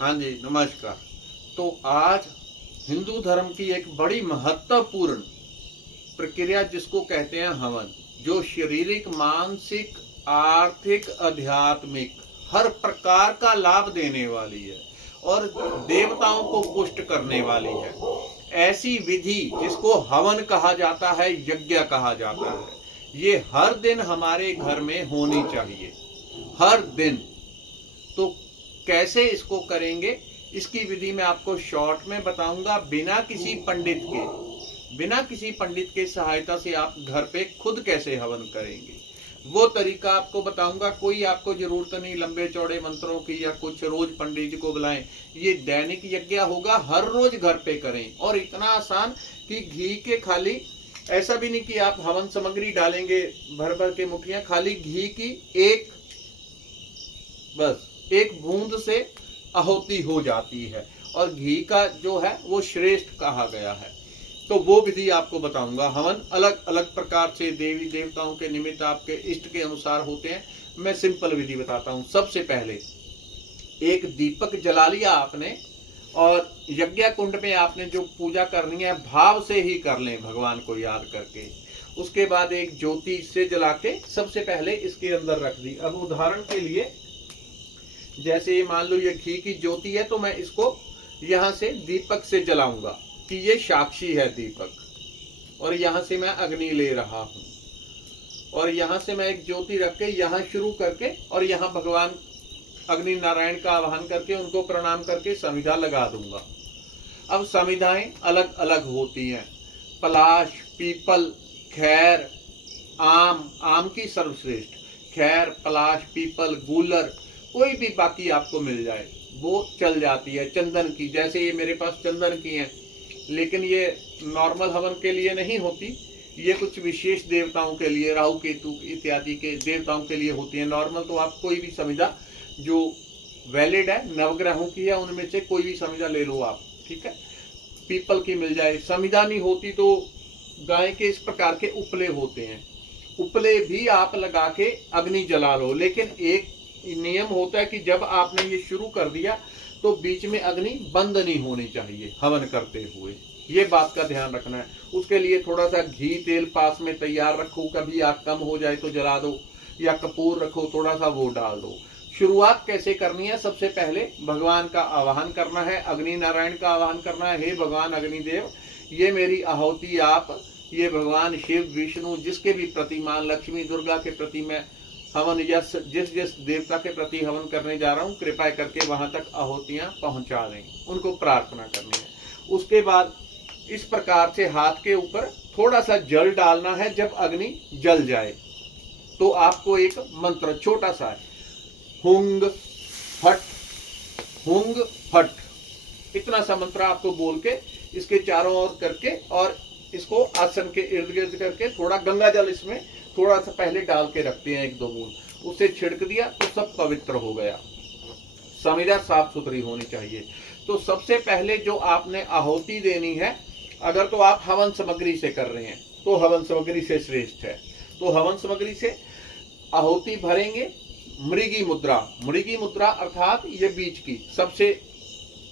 हाँ जी, नमस्कार। तो आज हिंदू धर्म की एक बड़ी महत्वपूर्ण प्रक्रिया जिसको कहते हैं हवन, जो शारीरिक, मानसिक, आर्थिक, आध्यात्मिक हर प्रकार का लाभ देने वाली है और देवताओं को पुष्ट करने वाली है। ऐसी विधि जिसको हवन कहा जाता है, यज्ञ कहा जाता है, ये हर दिन हमारे घर में होनी चाहिए, हर दिन। तो कैसे इसको करेंगे, इसकी विधि मैं आपको शॉर्ट में बताऊंगा, बिना किसी पंडित के सहायता से आप घर पे खुद कैसे हवन करेंगे वो तरीका आपको बताऊंगा। कोई आपको जरूरत नहीं लंबे चौड़े मंत्रों की या कुछ रोज पंडित जी को बुलाएं। ये दैनिक यज्ञ होगा, हर रोज घर पे करें और इतना आसान कि घी के खाली, ऐसा भी नहीं कि आप हवन सामग्री डालेंगे भर भर के मुठियां, खाली घी की एक बूंद से आहुति हो जाती है और घी का जो है वो श्रेष्ठ कहा गया है। तो वो विधि आपको बताऊंगा। हवन अलग अलग प्रकार से देवी देवताओं के निमित्त आपके इष्ट के अनुसार होते हैं। मैं सिंपल विधि बताता हूं। सबसे पहले एक दीपक जला लिया आपने और यज्ञ कुंड में आपने जो पूजा करनी है भाव से ही कर लें, भगवान को याद करके। उसके बाद एक ज्योति से जला के सबसे पहले इसके अंदर रख दी। अब उदाहरण के लिए जैसे मान लो ये घी की ज्योति है तो मैं इसको यहां से दीपक से जलाऊंगा कि ये साक्षी है दीपक, और यहां से मैं अग्नि ले रहा हूं और यहां से मैं एक ज्योति रख के यहां शुरू करके और यहां भगवान अग्नि नारायण का आवाहन करके उनको प्रणाम करके समिधा लगा दूंगा। अब समिधाएं अलग अलग होती हैं, पलाश, पीपल, खैर, आम की सर्वश्रेष्ठ, खैर, पलाश, पीपल, गूलर, कोई भी बाकी आपको मिल जाए वो चल जाती है। चंदन की, जैसे ये मेरे पास चंदन की है, लेकिन ये नॉर्मल हवन के लिए नहीं होती, ये कुछ विशेष देवताओं के लिए, राहु केतु इत्यादि के देवताओं के लिए होती है। नॉर्मल तो आप कोई भी समिधा जो वैलिड है, नवग्रहों की है, उनमें से कोई भी समिधा ले लो आप, ठीक है। पीपल की मिल जाए। समिधा नहीं होती तो गाय के इस प्रकार के उपले होते हैं, उपले भी आप लगा के अग्नि जला लो। लेकिन एक नियम होता है कि जब आपने ये शुरू कर दिया तो बीच में अग्नि बंद नहीं होनी चाहिए हवन करते हुए, ये बात का ध्यान रखना है। उसके लिए थोड़ा सा घी तेल पास में तैयार रखो, कभी आग कम हो जाए तो जला दो, या कपूर रखो थोड़ा सा, वो डाल दो। शुरुआत कैसे करनी है, सबसे पहले भगवान का आवाहन करना है, अग्नि नारायण का आवाहन करना है। हे भगवान अग्निदेव, ये मेरी आहुति आप, ये भगवान शिव, विष्णु, जिसके भी प्रति, मां लक्ष्मी, दुर्गा के प्रति मैं हवन या जिस जिस देवता के प्रति हवन करने जा रहा हूं, कृपा करके वहां तक आहुतियां पहुंचा दें, उनको प्रार्थना करनी है। उसके बाद इस प्रकार से हाथ के ऊपर थोड़ा सा जल डालना है। जब अग्नि जल जाए तो आपको एक मंत्र छोटा सा है, हुंग फट, हुंग फट, इतना सा मंत्र आपको बोल के इसके चारों ओर करके और इसको आसन के इर्द गिर्द करके थोड़ा गंगा जल इसमें थोड़ा सा पहले डाल के रखते हैं, एक दो बूंद, उसे छिड़क दिया तो सब पवित्र हो गया। समिधा साफ सुथरी होनी चाहिए। तो सबसे पहले जो आपने आहुति देनी है, अगर तो आप हवन सामग्री से कर रहे हैं तो हवन सामग्री से श्रेष्ठ है। तो हवन सामग्री से आहुति भरेंगे। मृगी मुद्रा, मृगी मुद्रा अर्थात ये बीच की सबसे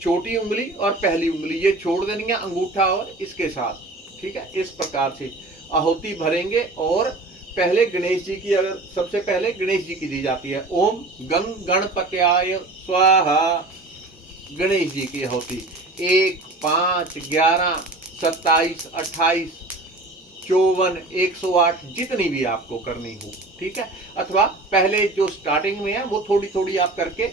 छोटी उंगली और पहली उंगली ये छोड़ देनी है, अंगूठा और इसके साथ, ठीक है। इस प्रकार से आहुति भरेंगे और पहले गणेश जी की, अगर सबसे पहले गणेश जी की दी जाती है, ओम गंग गणपत्याय स्वाहा, गणेश जी की आहुति 1, 5, 11, 27, 28, 54, 108 जितनी भी आपको करनी हो, ठीक है। अथवा पहले जो स्टार्टिंग में है वो थोड़ी थोड़ी आप करके,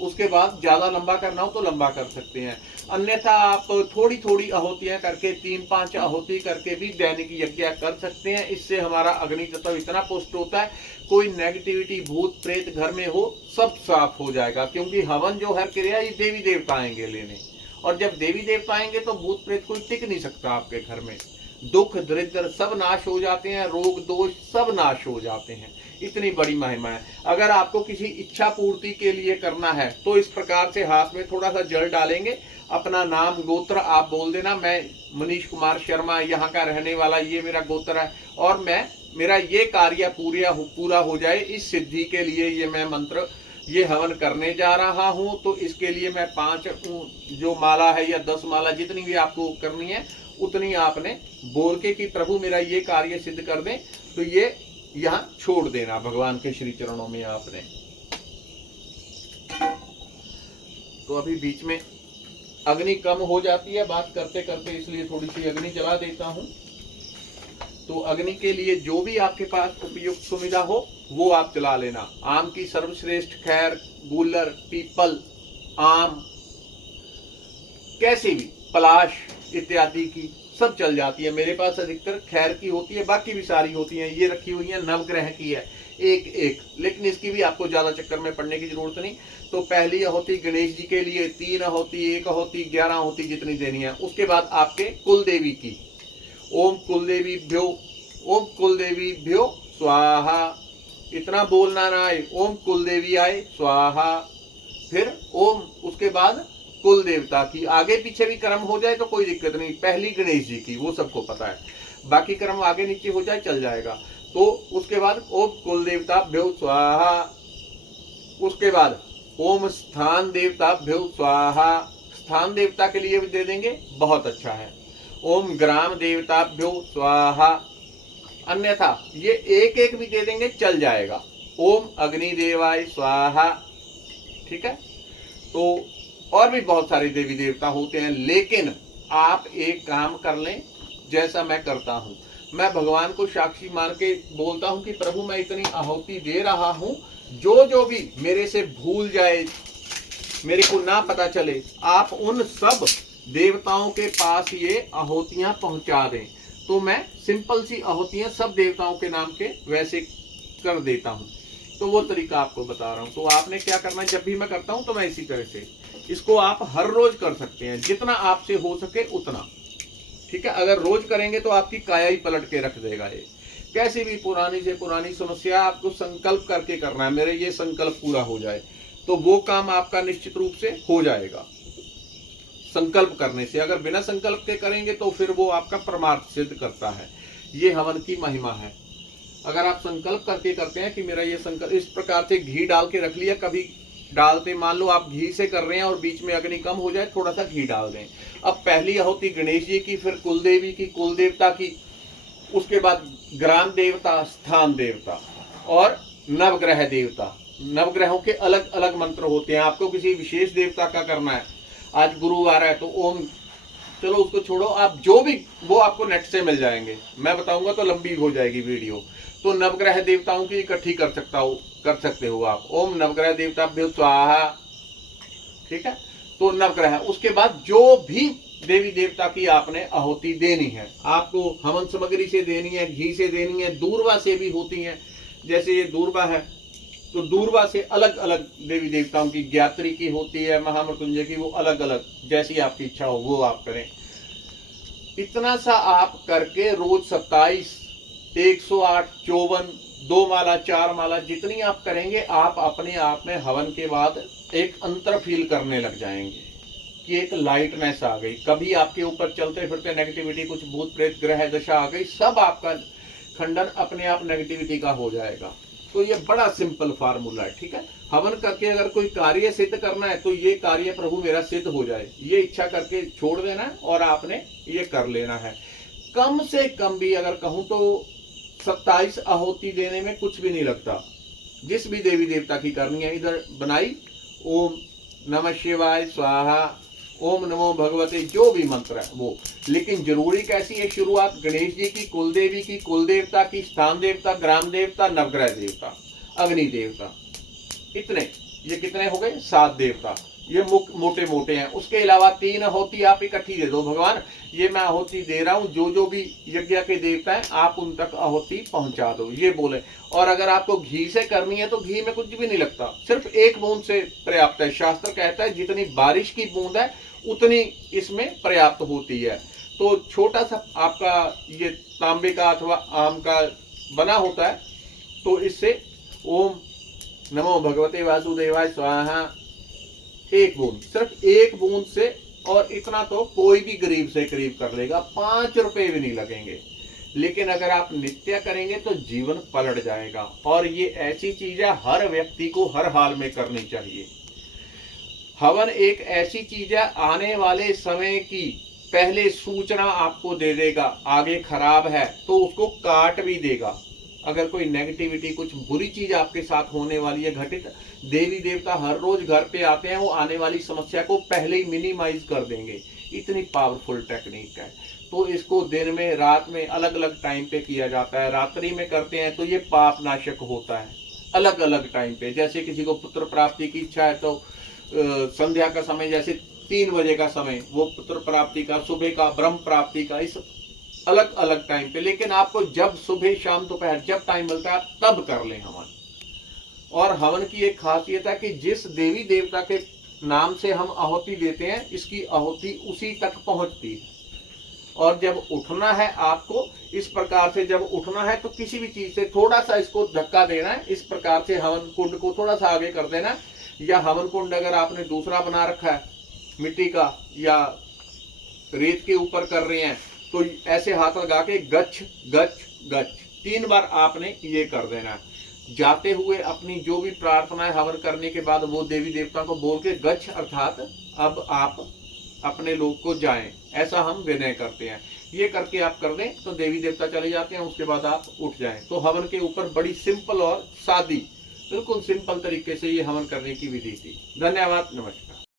उसके बाद ज्यादा लंबा करना हो तो लंबा कर सकते हैं। अन्यथा आप थोड़ी थोड़ी आहुतियां करके 3-5 आहुति करके भी दैनिक यज्ञ कर सकते हैं। इससे हमारा अग्नि तत्व इतना पुष्ट होता है, कोई नेगेटिविटी, भूत प्रेत घर में हो सब साफ हो जाएगा। क्योंकि हवन जो है क्रिया, ये देवी देवता आएंगे लेने, और जब देवी देवता आएंगे तो भूत प्रेत कोई टिक नहीं सकता आपके घर में। दुख दरिद्र सब नाश हो जाते हैं, रोग दोष सब नाश हो जाते हैं। इतनी बड़ी महिमा है। अगर आपको किसी इच्छा पूर्ति के लिए करना है तो इस प्रकार से हाथ में थोड़ा सा जल डालेंगे, अपना नाम गोत्र आप बोल देना, मैं मनीष कुमार शर्मा यहाँ का रहने वाला, ये मेरा गोत्र है और मैं, मेरा ये कार्य पूरा हो जाए, इस सिद्धि के लिए ये मैं मंत्र ये हवन करने जा रहा हूं, तो इसके लिए मैं 5 जो माला है या 10 माला जितनी भी आपको करनी है उतनी आपने बोल के कि प्रभु मेरा ये कार्य सिद्ध कर दें, तो ये यहाँ छोड़ देना भगवान के श्री चरणों में आपने। तो अभी बीच में अग्नि कम हो जाती है बात करते करते, इसलिए थोड़ी सी अग्नि जला देता हूं। तो अग्नि के लिए जो भी आपके पास उपयुक्त सुविधा हो वो आप जला लेना। आम की सर्वश्रेष्ठ, खैर, गूलर, पीपल, आम, कैसे भी, पलाश इत्यादि की सब चल जाती है। मेरे पास अधिकतर खैर की होती है, बाकी भी सारी होती हैं। ये रखी हुई है नवग्रह की है एक एक, लेकिन इसकी भी आपको ज्यादा चक्कर में पड़ने की जरूरत नहीं। तो पहली आहुति गणेश जी के लिए 3 आहुति, 1 आहुति, 11 आहुति जितनी देनी है। उसके बाद आपके कुल देवी की, ओम कुलदेवीभ्यो, ओम कुलदेवीभ्यो स्वाहा, इतना बोलना ना आए, ओम कुलदेवी आए स्वाहा, फिर ओम, उसके बाद कुल देवता की। आगे पीछे भी क्रम हो जाए तो कोई दिक्कत नहीं, पहली गणेश जी की वो सबको पता है, बाकी क्रम आगे नीचे हो जाए चल जाएगा। तो उसके बाद ओम कुल देवताभ्यो स्वाहा, उसके बाद ओम स्थान देवताभ्यो स्वाहा, स्थान देवता के लिए भी दे देंगे, बहुत अच्छा है। ओम ग्राम देवताभ्यो स्वाहा, अन्यथा ये एक एक भी दे देंगे चल जाएगा। ओम अग्निदेवाय स्वाहा, ठीक है। तो और भी बहुत सारे देवी देवता होते हैं, लेकिन आप एक काम कर लें जैसा मैं करता हूं। मैं भगवान को साक्षी मान के बोलता हूं कि प्रभु मैं इतनी आहुति दे रहा हूं, जो जो भी मेरे से भूल जाए, मेरे को ना पता चले, आप उन सब देवताओं के पास ये आहुतियां पहुंचा दें। तो मैं सिंपल सी आहुतियां सब देवताओं के नाम के वैसे कर देता हूं। तो वो तरीका आपको बता रहा हूं। तो आपने क्या करना है, जब भी मैं करता हूं तो मैं इसी तरह से, इसको आप हर रोज कर सकते हैं, जितना आपसे हो सके उतना, ठीक है। अगर रोज करेंगे तो आपकी काया ही पलट के रख देगा ये। कैसी भी पुरानी से पुरानी समस्या, आपको संकल्प करके करना है, मेरे ये संकल्प पूरा हो जाए, तो वो काम आपका निश्चित रूप से हो जाएगा संकल्प करने से। अगर बिना संकल्प के करेंगे तो फिर वो आपका परमार्थ सिद्ध करता है। ये हवन की महिमा है। अगर आप संकल्प करके करते हैं कि मेरा ये संकल्प, इस प्रकार से घी डाल के रख लिया, कभी डालते, मान लो आप घी से कर रहे हैं और बीच में अग्नि कम हो जाए, थोड़ा सा घी डाल दें। अब पहली आहुति गणेश जी की, फिर कुलदेवी की, कुल देवता की, उसके बाद ग्राम देवता, स्थान देवता और नवग्रह देवता। नवग्रहों के अलग अलग मंत्र होते हैं। आपको किसी विशेष देवता का करना है, आज गुरुवार है तो ओम, चलो उसको छोड़ो, आप जो भी, वो आपको नेट से मिल जाएंगे, मैं बताऊंगा तो लंबी हो जाएगी वीडियो। तो नवग्रह देवताओं की इकट्ठी कर सकते हो आप। ओम नवग्रह देवताभ्यो स्वाहा, ठीक है। तो नवग्रह, उसके बाद जो भी देवी देवता की आपने आहुति देनी है, आपको हवन सामग्री से देनी है, घी से देनी है, दूर्वा से भी होती है। जैसे ये दूर्वा है, तो दूर्वा से अलग अलग देवी देवताओं की, ज्ञात्री की होती है, महामृत्युंजय की, वो अलग अलग, जैसी आपकी इच्छा हो वो आप करें। इतना सा आप करके रोज 27, 108, 54, 2 माला, 4 माला जितनी आप करेंगे, आप अपने आप में हवन के बाद एक अंतर फील करने लग जाएंगे कि एक लाइटनेस आ गई। कभी आपके ऊपर चलते फिरते नेगेटिविटी, कुछ भूत प्रेत ग्रह दशा आ गई, सब आपका खंडन अपने आप नेगेटिविटी का हो जाएगा। तो ये बड़ा सिंपल फार्मूला है, ठीक है। हवन करके अगर कोई कार्य सिद्ध करना है तो ये कार्य प्रभु मेरा सिद्ध हो जाए, ये इच्छा करके छोड़ देना है और आपने ये कर लेना है। कम से कम भी अगर कहूं तो 27 आहुति देने में कुछ भी नहीं लगता। जिस भी देवी देवता की करनी है, इधर बनाई, ओम नमः शिवाय स्वाहा, ओम नमो भगवते, जो भी मंत्र है वो। लेकिन जरूरी कैसी है शुरुआत, गणेश जी की, कुलदेवी की, कुल देवता की, स्थान देवता, ग्राम देवता, नवग्रह देवता, अग्नि देवता, इतने, ये कितने हो गए, 7 देवता। ये मोटे मोटे हैं। उसके अलावा 3 आहुति आप इकट्ठी दे दो, भगवान ये मैं आहुति दे रहा हूँ, जो जो भी यज्ञ के देवता हैं आप उन तक आहुति पहुंचा दो, ये बोले। और अगर आपको घी से करनी है तो घी में कुछ भी नहीं लगता, सिर्फ 1 बूंद से पर्याप्त है। शास्त्र कहता है जितनी बारिश की बूंद है उतनी इसमें पर्याप्त होती है। तो छोटा सा आपका ये तांबे का अथवा आम का बना होता है, तो इससे ओम नमो भगवते वासुदेवाय स्वाहा, 1 बूंद, सिर्फ 1 बूंद से, और इतना तो कोई भी गरीब से करीब कर लेगा, 5 रुपए भी नहीं लगेंगे। लेकिन अगर आप नित्य करेंगे तो जीवन पलट जाएगा। और ये ऐसी चीज है हर व्यक्ति को हर हाल में करनी चाहिए। हवन एक ऐसी चीज है आने वाले समय की पहले सूचना आपको दे देगा। आगे खराब है तो उसको काट भी देगा। अगर कोई नेगेटिविटी कुछ बुरी चीज आपके साथ होने वाली है घटित, देवी देवता हर रोज घर पे आते हैं, वो आने वाली समस्या को पहले ही मिनिमाइज कर देंगे। इतनी पावरफुल टेक्निक है। तो इसको दिन में रात में अलग अलग टाइम पे किया जाता है। रात्रि में करते हैं तो ये पाप नाशक होता है अलग अलग टाइम पे। जैसे किसी को पुत्र प्राप्ति की इच्छा है तो संध्या का समय, जैसे 3 बजे का समय वो पुत्र प्राप्ति का, सुबह का ब्रह्म प्राप्ति का, इस अलग अलग टाइम पे। लेकिन आपको जब सुबह शाम दोपहर जब टाइम मिलता है आप तब कर लें हवन। और हवन की एक खासियत है कि जिस देवी देवता के नाम से हम आहुति देते हैं, इसकी आहुति उसी तक पहुंचती है। और जब उठना है आपको इस प्रकार से, जब उठना है तो किसी भी चीज से थोड़ा सा इसको धक्का देना है। इस प्रकार से हवन कुंड को थोड़ा सा आगे कर देना है। या हवन कुंड अगर आपने दूसरा बना रखा है मिट्टी का या रेत के ऊपर कर रहे हैं तो ऐसे हाथ लगा के गच्छ गच्छ गच्छ 3 बार आपने ये कर देना है। जाते हुए अपनी जो भी प्रार्थना है हवन करने के बाद वो देवी देवता को बोल के गच्छ अर्थात अब आप अपने लोग को जाएं, ऐसा हम विनय करते हैं। ये करके आप कर दें तो देवी देवता चले जाते हैं। उसके बाद आप उठ जाएं। तो हवन के ऊपर बड़ी सिंपल और सादी, बिल्कुल सिंपल तरीके से ये हवन करने की विधि थी। धन्यवाद, नमस्कार।